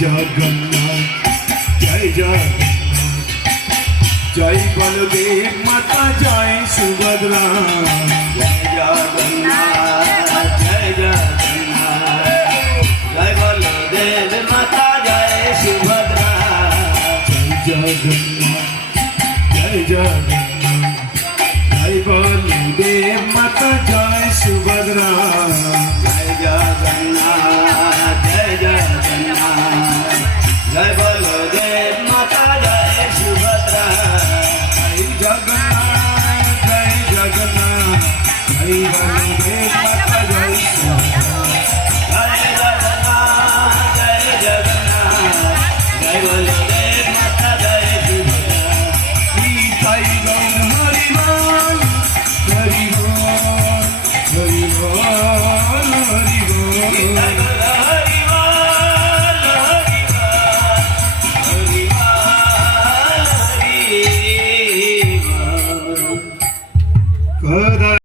জগন্নাথ জয় জগন্নাথ জয় বলদেব মাতা জয় সুভদ্রা জয় জগন্নাথ জয় জগন্নাথ জয় বলদেব মাতা জয় সুভদ্রা জয় জগন্নাথ